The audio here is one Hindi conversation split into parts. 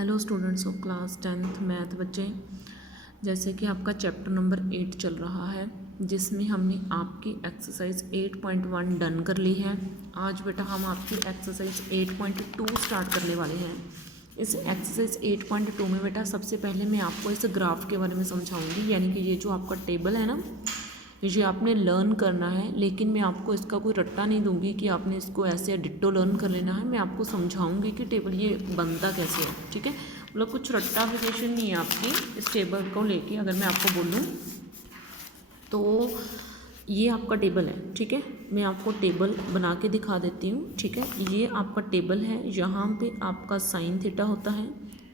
Hello students of class 10th math बच्चे, जैसे कि आपका चैप्टर नंबर 8 चल रहा है जिसमें हमने आपकी एक्सरसाइज 8.1 डन कर ली है। आज बेटा हम आपकी एक्सरसाइज 8.2 स्टार्ट करने वाले हैं। इस एक्सरसाइज 8.2 में बेटा सबसे पहले मैं आपको इस ग्राफ के बारे में समझाऊंगी, यानी कि ये जो आपका टेबल है ना, ये आपने लर्न करना है, लेकिन मैं आपको इसका कोई रट्टा नहीं दूंगी कि आपने इसको ऐसे डिट्टो लर्न कर लेना है। मैं आपको समझाऊंगी कि टेबल ये बनता कैसे है, ठीक है। मतलब कुछ रट्टाफिकेशन नहीं है आपकी इस टेबल को लेके। अगर मैं आपको बोलूँ तो ये आपका टेबल है, ठीक है। मैं आपको टेबल बना के दिखा देती हूँ, ठीक है। ये आपका टेबल है, यहाँ पे आपका साइन थीटा होता है,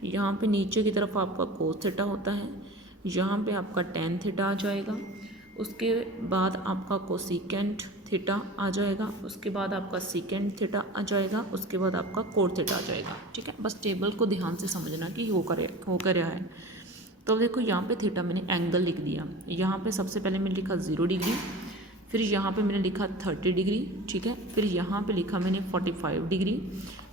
यहाँ पे नीचे की तरफ आपका कोस थीटा होता है, यहाँ पे आपका टेन थीटा आ जाएगा, उसके बाद आपका कोसिकेंट थीटा आ जाएगा, उसके बाद आपका सीकेंट थीटा आ जाएगा, उसके बाद आपका कोट थीटा आ जाएगा, ठीक है। बस टेबल को ध्यान से समझना कि हो कर रहा है। तो देखो यहाँ पे थीटा मैंने एंगल लिख दिया, यहाँ पे सबसे पहले मैंने लिखा 0 डिग्री, फिर यहाँ पे मैंने लिखा 30 डिग्री, ठीक है। फिर यहाँ पे लिखा मैंने 45 डिग्री,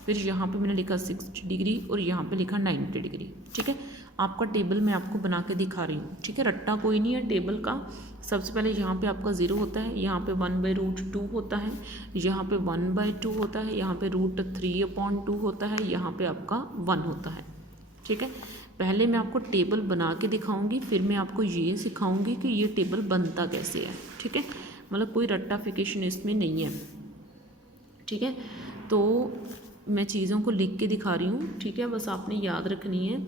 फिर यहाँ पे मैंने लिखा 60 डिग्री और यहाँ पे लिखा 90 डिग्री, ठीक है। आपका टेबल मैं आपको बना के दिखा रही हूँ, ठीक है। रट्टा कोई नहीं है टेबल का। सबसे पहले यहाँ पे आपका 0 होता है, यहाँ पे 1/√2 होता है, यहाँ पे 1/2 होता है, यहाँ पे √3/2 होता है, यहाँ पे आपका 1 होता है, ठीक है। पहले मैं आपको टेबल बना के दिखाऊंगी, फिर मैं आपको ये सिखाऊंगी कि ये टेबल बनता कैसे है, ठीक है। मतलब कोई रट्टाफिकेशन इसमें नहीं है, ठीक है। तो मैं चीज़ों को लिख के दिखा रही हूँ, ठीक है, बस आपने याद रखनी है।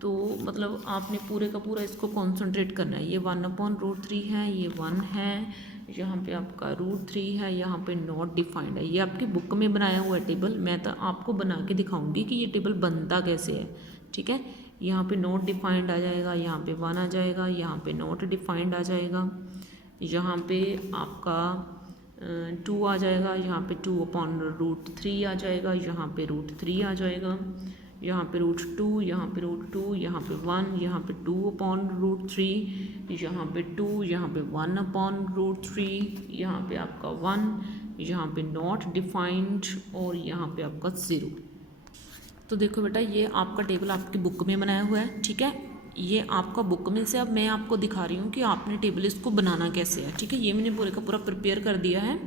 तो मतलब आपने पूरे का पूरा इसको कॉन्सेंट्रेट करना है। ये 1/√3 है, ये 1 है, यहाँ पे आपका √3 है, यहाँ पे नॉट डिफाइंड है। ये आपकी बुक में बनाया हुआ है टेबल, मैं तो आपको बना के दिखाऊंगी कि ये टेबल बनता कैसे है, ठीक है। यहाँ पे नॉट डिफाइंड आ जाएगा, यहाँ पे 1 आ जाएगा, यहाँ पे नॉट डिफाइंड आ जाएगा, यहाँ पे आपका 2 आ जाएगा, यहाँ पे 2/√3 आ जाएगा, यहाँ पे √3 आ जाएगा, यहाँ पे √2, यहाँ पे √2, यहाँ पे 1, यहाँ पे 2/√3, यहाँ पे 2, यहाँ पे 1/√3, यहाँ पे आपका 1, यहाँ पे नॉट डिफाइंड और यहाँ पे आपका 0। तो देखो बेटा ये आपका टेबल आपकी बुक में बनाया हुआ है, ठीक है। ये आपका बुक में से अब मैं आपको दिखा रही हूँ कि आपने टेबल इसको बनाना कैसे है, ठीक है। ये मैंने पूरे का पूरा प्रिपेयर कर दिया है।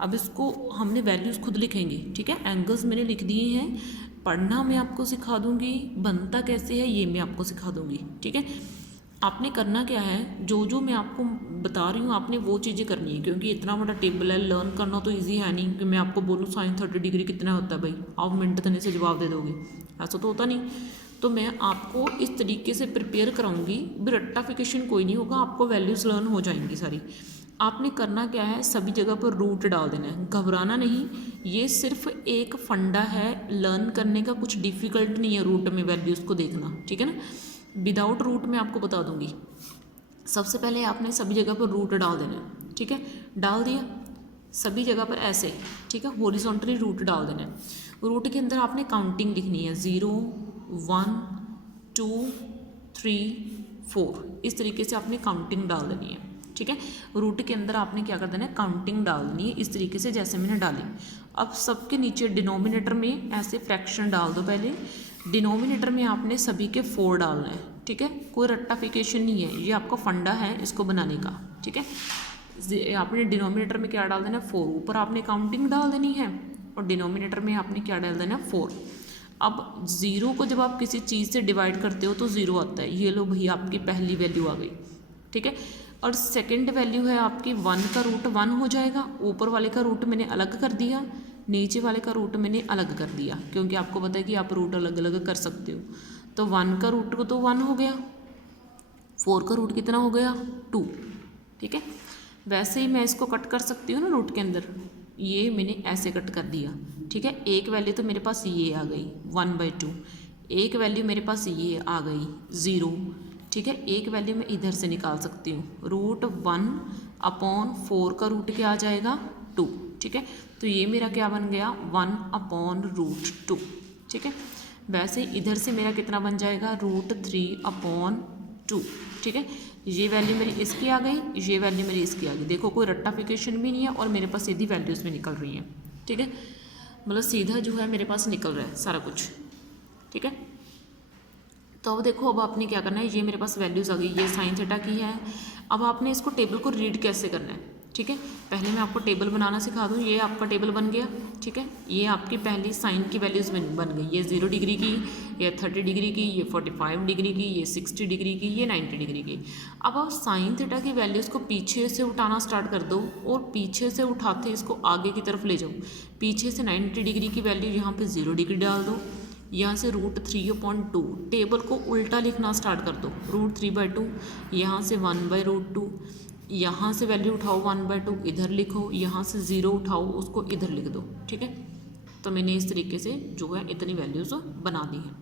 अब इसको हमने वैल्यूज़ खुद लिखेंगे, ठीक है। एंगल्स मैंने लिख दिए हैं, पढ़ना मैं आपको सिखा दूँगी, बनता कैसे है ये मैं आपको सिखा दूँगी, ठीक है। आपने करना क्या है, जो जो मैं आपको बता रही हूँ आपने वो चीज़ें करनी है, क्योंकि इतना बड़ा टेबल है, लर्न करना तो इजी है नहीं कि मैं आपको बोलूँ साइन 30 डिग्री कितना होता है भाई आप मिनट तने से जवाब दे दोगे, ऐसा तो होता नहीं। तो मैं आपको इस तरीके से प्रिपेयर कराऊंगी, रट्टाफिकेशन कोई नहीं होगा, आपको वैल्यूज़ लर्न हो जाएंगी सारी। आपने करना क्या है, सभी जगह पर रूट डाल देना है, घबराना नहीं। ये सिर्फ एक फंडा है लर्न करने का, कुछ डिफ़िकल्ट नहीं है रूट में वैल्यूज़ को देखना, ठीक है ना। विदाउट रूट मैं आपको बता दूंगी। सबसे पहले आपने सभी जगह पर रूट डाल देना है, ठीक है। डाल दिया सभी जगह पर ऐसे, ठीक है, हॉरिजॉन्टली रूट डाल देना है। रूट के अंदर आपने काउंटिंग लिखनी है, 0 1 2 3 4, इस तरीके से आपने काउंटिंग डाल देनी है, ठीक है। रूट के अंदर आपने क्या कर देना है, काउंटिंग डाल देनी है इस तरीके से जैसे मैंने डाली। अब सबके नीचे डिनोमिनेटर में ऐसे फ्रैक्शन डाल दो। पहले डिनोमिनेटर में आपने सभी के 4 डालना है, ठीक है। कोई रट्टाफिकेशन नहीं है, ये आपका फंडा है इसको बनाने का, ठीक है। आपने डिनोमिनेटर में क्या डाल देना है, 4, ऊपर आपने काउंटिंग डाल देनी है और डिनोमिनेटर में आपने क्या डाल देना है, 4। अब 0 को जब आप किसी चीज़ से डिवाइड करते हो तो 0 आता है, ये लो भैया आपकी पहली वैल्यू आ गई, ठीक है। और सेकंड वैल्यू है आपकी 1 का रूट 1 हो जाएगा, ऊपर वाले का रूट मैंने अलग कर दिया, नीचे वाले का रूट मैंने अलग कर दिया, क्योंकि आपको पता है कि आप रूट अलग अलग कर सकते हो। तो 1 का रूट को तो 1 हो गया, 4 का रूट कितना हो गया, 2, ठीक है। वैसे ही मैं इसको कट कर सकती हूँ ना रूट के अंदर, ये मैंने ऐसे कट कर दिया, ठीक है। एक वैल्यू तो मेरे पास ये आ गई 1/2, एक वैल्यू मेरे पास ये आ गई 0, ठीक है। एक वैल्यू मैं इधर से निकाल सकती हूँ, √1/4 का रूट क्या आ जाएगा, 2, ठीक है। तो ये मेरा क्या बन गया, 1/√2, ठीक है। वैसे इधर से मेरा कितना बन जाएगा, √3/2, ठीक है। ये वैल्यू मेरी इसकी आ गई, ये वैल्यू मेरी इसकी आ गई। देखो कोई रट्टाफिकेशन भी नहीं है और मेरे पास सीधी वैल्यूज़ में निकल रही हैं, ठीक है। मतलब सीधा जो है मेरे पास निकल रहा है सारा कुछ, ठीक है। तो अब देखो, अब आपने क्या करना है, ये मेरे पास वैल्यूज़ आ गई, ये साइन थीटा की है। अब आपने इसको टेबल को रीड कैसे करना है, ठीक है। पहले मैं आपको टेबल बनाना सिखा दूँ। ये आपका टेबल बन गया, ठीक है। ये आपकी पहली साइन की वैल्यूज़ बन गई, ये 0 डिग्री की, ये 30 डिग्री की, ये 45 डिग्री की, ये 60 डिग्री की, ये 90 डिग्री की। अब आप साइन थीटा की वैल्यूज़ को पीछे से उठाना स्टार्ट कर दो और पीछे से उठाते इसको आगे की तरफ ले जाओ। पीछे से 90 डिग्री की वैल्यू यहाँ पर 0 डिग्री डाल दो, यहाँ से √3/2 टेबल को उल्टा लिखना स्टार्ट कर दो। √3/2, यहाँ से 1/√2, यहाँ से वैल्यू उठाओ 1/2 इधर लिखो, यहाँ से 0 उठाओ उसको इधर लिख दो, ठीक है। तो मैंने इस तरीके से जो है इतनी वैल्यूज़ बना दी हैं।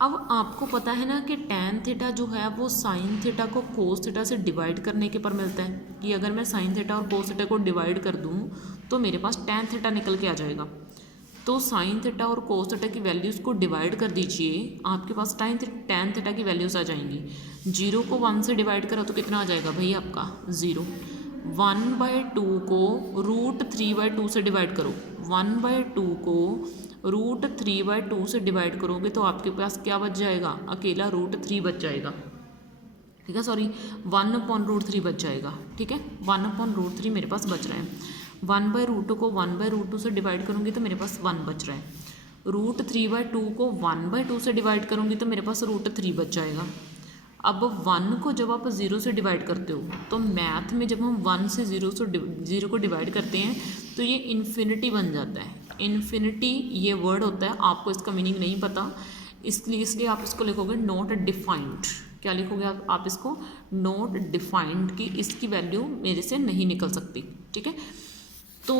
अब आपको पता है ना कि tan थीटा जो है वो साइन थीटा को कोस थीटा से डिवाइड करने के पर मिलता है, कि अगर मैं साइन थीटा और कोस थीटा को डिवाइड कर दूँ तो मेरे पास tan थीटा निकल के आ जाएगा। तो साइन थीटा और कोस थीटा की वैल्यूज़ को डिवाइड कर दीजिए, आपके पास tan थीटा की वैल्यूज़ आ जाएंगी। 0 को 1 से डिवाइड करो तो कितना आ जाएगा भाई आपका 0। 1/2 को √3/2 से डिवाइड करो, 1/2 को √3/2 से डिवाइड करोगे तो आपके पास क्या बच जाएगा, अकेला √3 बच जाएगा, ठीक है। सॉरी, 1/√3 बच जाएगा, ठीक है। 1/√3 मेरे पास बच रहा है। 1/√2 को 1/√2 से डिवाइड करूँगी तो मेरे पास 1 बच रहा है। √3/2 को 1/2 से डिवाइड करूँगी तो मेरे पास √3 बच जाएगा। अब 1 को जब आप 0 से डिवाइड करते हो तो मैथ में जब हम 1 से 0 को डिवाइड करते हैं तो ये इन्फिनिटी बन जाता है। इन्फिनिटी ये वर्ड होता है, आपको इसका मीनिंग नहीं पता, इसलिए आप इसको लिखोगे नॉट डिफाइंड। क्या लिखोगे आप इसको नॉट डिफाइंड, कि इसकी वैल्यू मेरे से नहीं निकल सकती, ठीक है। तो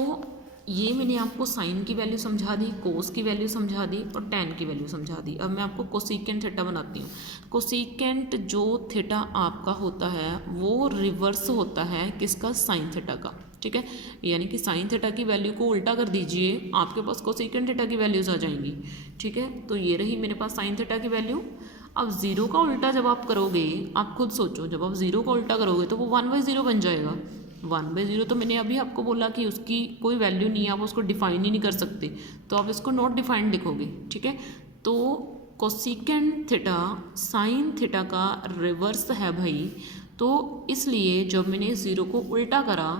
ये मैंने आपको साइन की वैल्यू समझा दी, कोस की वैल्यू समझा दी और टैन की वैल्यू समझा दी। अब मैं आपको कोसिकेंट थीटा बनाती हूँ। कोसिकेंट जो थीटा आपका होता है वो रिवर्स होता है किसका, साइन थीटा का, ठीक है। यानी कि साइन थीटा की वैल्यू को उल्टा कर दीजिए, आपके पास कोसिकेंट थीटा की वैल्यूज़ आ जाएंगी, ठीक है। तो ये रही मेरे पास साइन थीटा की वैल्यू। अब 0 का उल्टा जब आप करोगे, आप खुद सोचो, जब आप 0 का उल्टा करोगे तो वो 1/0 बन जाएगा। 1/0 तो मैंने अभी आपको बोला कि उसकी कोई वैल्यू नहीं है, आप उसको डिफाइन ही नहीं कर सकते, तो आप इसको नॉट डिफाइंड लिखोगे, ठीक है। तो कोसिकेंट थीटा साइन थीटा का रिवर्स है भाई, तो इसलिए जब मैंने 0 को उल्टा करा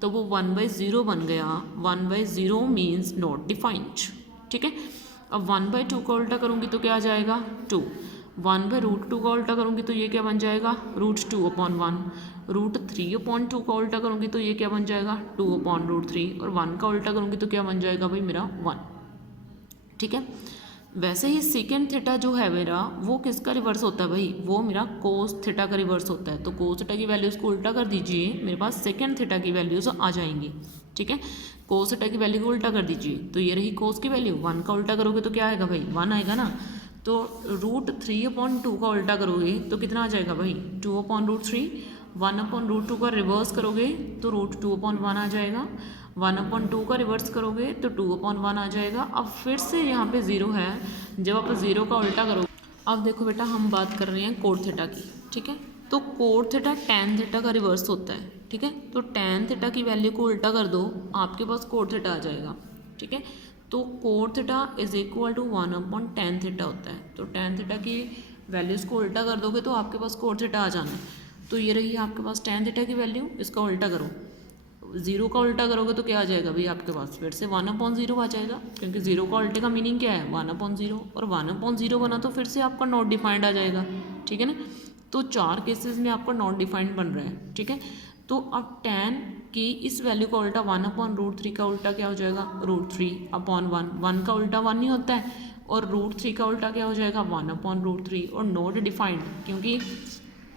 तो वो 1/0 बन गया। 1/0 मीन्स नॉट डिफाइंड, ठीक है। अब 1/2 का उल्टा करूँगी तो क्या आ जाएगा 2। 1/√2 का उल्टा करूँगी तो ये क्या बन जाएगा √2/1। √3/2 का उल्टा करूँगी तो ये क्या बन जाएगा 2/√3, और 1 का उल्टा करूँगी तो क्या बन जाएगा भाई मेरा 1, ठीक है। वैसे ही सेकेंड थीटा जो है मेरा वो किसका रिवर्स होता है भाई, वो मेरा कोस थीटा का रिवर्स होता है। तो कोस थीटा की वैल्यूज़ को उल्टा कर दीजिए, मेरे पास सेकेंड थीटा की वैल्यूज़ आ जाएंगी, ठीक है। कोस थीटा की वैल्यू को उल्टा कर दीजिए तो ये रही कोस की वैल्यू। 1 का उल्टा करोगे तो क्या आएगा भाई 1 आएगा ना। तो √3/2 का उल्टा करोगे तो कितना आ जाएगा भाई 2/√3। 1/√2 का रिवर्स करोगे तो √2/1 आ जाएगा। 1/2 का रिवर्स करोगे तो 2/1 आ जाएगा। अब फिर से यहाँ पे 0 है, जब आप 0 का उल्टा करोगे। अब देखो बेटा, हम बात कर रहे हैं कोट थीटा की, ठीक है। तो कोट थीटा टैन थीटा का रिवर्स होता है, ठीक है। तो टैन थीटा की वैल्यू को उल्टा कर दो, आपके पास कोट थीटा आ जाएगा, ठीक है। तो cot theta is equal to 1/tan theta होता है। तो टैन थीटा की वैल्यूज़ को उल्टा कर दोगे तो आपके पास कोट थीटा आ जाना है। तो ये रही आपके पास टैन थीटा की वैल्यू, इसका उल्टा करो। 0 का उल्टा करोगे तो क्या आ जाएगा भाई आपके पास फिर से 1/0 आ जाएगा, क्योंकि 0 का उल्टे का मीनिंग क्या है 1/0, और 1/0 बना तो फिर से आपका नॉट डिफाइंड आ जाएगा, ठीक है ना। तो 4 केसेस में आपका नॉट डिफाइंड बन रहा है, ठीक है। तो अब tan की इस वैल्यू का उल्टा 1/√3 का उल्टा क्या हो जाएगा √3/1। 1 का उल्टा 1 ही होता है, और √3 का उल्टा क्या हो जाएगा 1/√3, और नॉट डिफाइंड, क्योंकि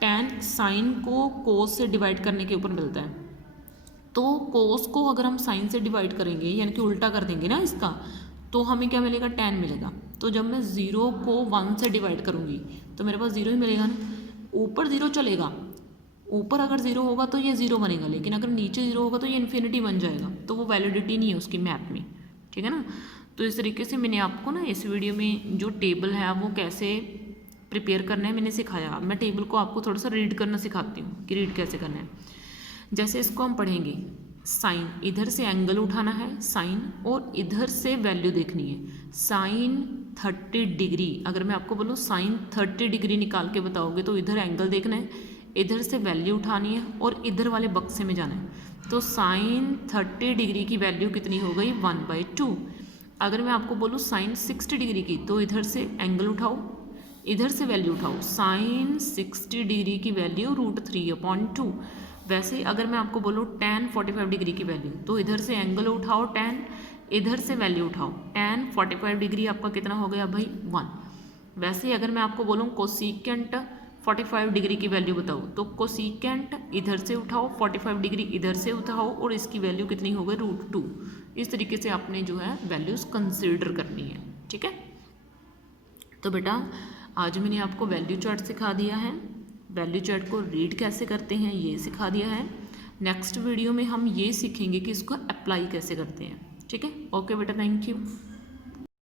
tan साइन को कोस से डिवाइड करने के ऊपर मिलता है। तो कोस को अगर हम साइन से डिवाइड करेंगे, यानी कि उल्टा कर देंगे ना इसका, तो हमें क्या मिलेगा tan मिलेगा। तो जब मैं 0 को 1 से डिवाइड करूँगी तो मेरे पास 0 ही मिलेगा ना। ऊपर 0 चलेगा, ऊपर अगर 0 होगा तो ये 0 बनेगा, लेकिन अगर नीचे 0 होगा तो ये इन्फिनिटी बन जाएगा, तो वो वैलिडिटी नहीं है उसकी मैथ में, ठीक है ना। तो इस तरीके से मैंने आपको ना इस वीडियो में जो टेबल है वो कैसे प्रिपेयर करना है मैंने सिखाया। मैं टेबल को आपको थोड़ा सा रीड करना सिखाती हूँ कि रीड कैसे करना है। जैसे इसको हम पढ़ेंगे, साइन, इधर से एंगल उठाना है साइन, और इधर से वैल्यू देखनी है। साइन 30 डिग्री, अगर मैं आपको बोलूँ साइन 30 डिग्री निकाल के बताओगे तो इधर एंगल देखना है, इधर से वैल्यू उठानी है और इधर वाले बक्से में जाना है। तो साइन 30 डिग्री की वैल्यू कितनी हो गई 1/2। अगर मैं आपको बोलूँ साइन 60 डिग्री की तो इधर से एंगल उठाओ, इधर से वैल्यू उठाओ, साइन 60 डिग्री की वैल्यू √3/2। वैसे ही अगर मैं आपको बोलूँ tan 45 डिग्री की वैल्यू तो इधर से एंगल उठाओ tan, इधर से वैल्यू उठाओ, tan 45 डिग्री आपका कितना हो गया भाई 1। वैसे ही अगर मैं आपको बोलूँ कोसिकेंट 45 डिग्री की वैल्यू बताओ तो कोसिकेंट इधर से उठाओ, 45 डिग्री इधर से उठाओ और इसकी वैल्यू कितनी हो गई √2। इस तरीके से आपने जो है वैल्यूज़ कंसिडर करनी है, ठीक है। तो बेटा आज मैंने आपको वैल्यू चार्ट सिखा दिया है, वैल्यू चार्ट को रीड कैसे करते हैं ये सिखा दिया है। नेक्स्ट वीडियो में हम ये सीखेंगे कि इसको अप्लाई कैसे करते हैं, ठीक है। ओके बेटा, थैंक यू।